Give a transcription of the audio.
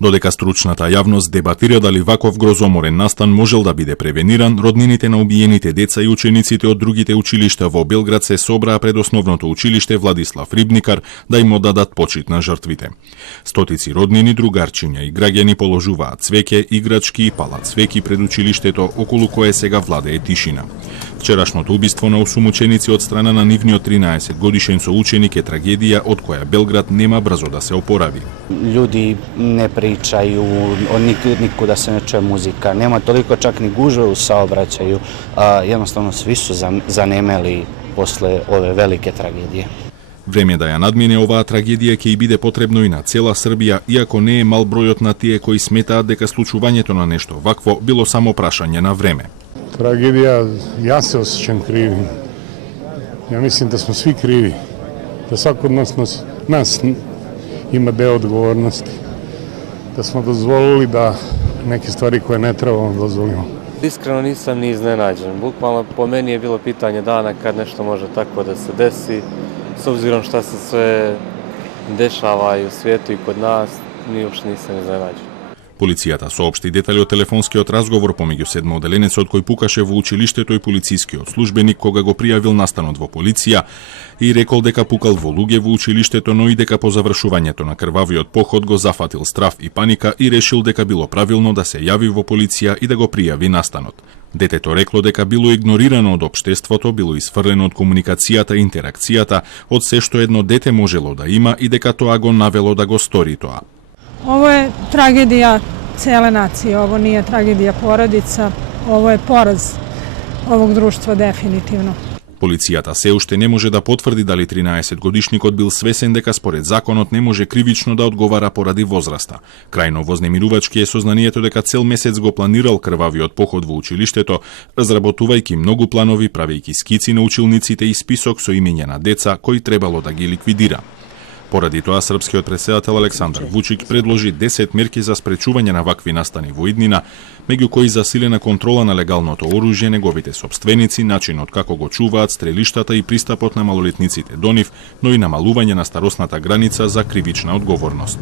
Додека стручната јавност дебатира дали ваков грозоморен настан можел да биде превениран, роднините на убиените деца и учениците од другите училишта во Белград се собраа пред основното училиште Владислав Рибникар да им оддадат почит на жртвите. Стотици роднини, другарчиња и граѓани положуваат цвеќе, играчки и палат свеки пред училиштето околу кое сега владее тишина. Вчерашното убиство на 8 ученици од страна на нивниот 13 годишен соученик е трагедија од која Белград нема брзо да се опорави. Ljudi ne pričaju, nikuda se ne čuje muzika, nema toliko čak ni gužve u saobraćaju, jednostavno svi su zanemeli posle ove velike tragedije. Време да ја надмине оваа трагедија ќе и биде потребно и на цела Србија, иако не е мал бројот на тие кои сметаат дека случувањето на нешто вакво било само прашање на време. Трагедија, јас се осеќам кривим. Ја мислим да сме сви криви, да свако од нас има дел одговорности, да smo dozvolili da neke stvari koje ne trebamo dozvolimo. Iskreno nisam ni iznenađen. Bukvalno po meni je bilo pitanje dana kad nešto može tako da se desi. S obzirom šta se sve dešava i u svijetu i kod nas, ni uopšte nisam iznenađen. Полицијата соопшти детали од телефонскиот разговор помеѓу седмооделенецот кој пукаше во училиштето и полицискиот службеник кога го пријавил настанот во полиција и рекол дека пукал во луѓе во училиштето, но и дека по завршувањето на крвавиот поход го зафатил страв и паника и решил дека било правилно да се јави во полиција и да го пријави настанот. Детето рекло дека било игнорирано од општеството, било изфрлено од комуникацијата и интеракцијата, од се што едно дете можело да има и дека тоа го навело да го стори тоа. Ovo je tragedija cele nacije, ovo nije tragedija porodica, ovo je poraz ovog društva definitivno. Полицијата се уште не може да потврди дали 13-годишникот бил свесен дека според законот не може кривично да одговара поради возраста. Крајно вознемирувачки е сознанието дека цел месец го планирал крвавиот поход во училиштето, разработувајќи многу планови, правејќи скици на училниците и список со имења на деца кои требало да ги ликвидира. Поради тоа, српскиот претседател Александар Вучич предложи 10 мерки за спречување на вакви настани во иднина, меѓу кои засилена контрола на легалното оружје, неговите сопственици, начинот како го чуваат, стрелиштата и пристапот на малолетниците до нив, но и намалување на старосната граница за кривична одговорност.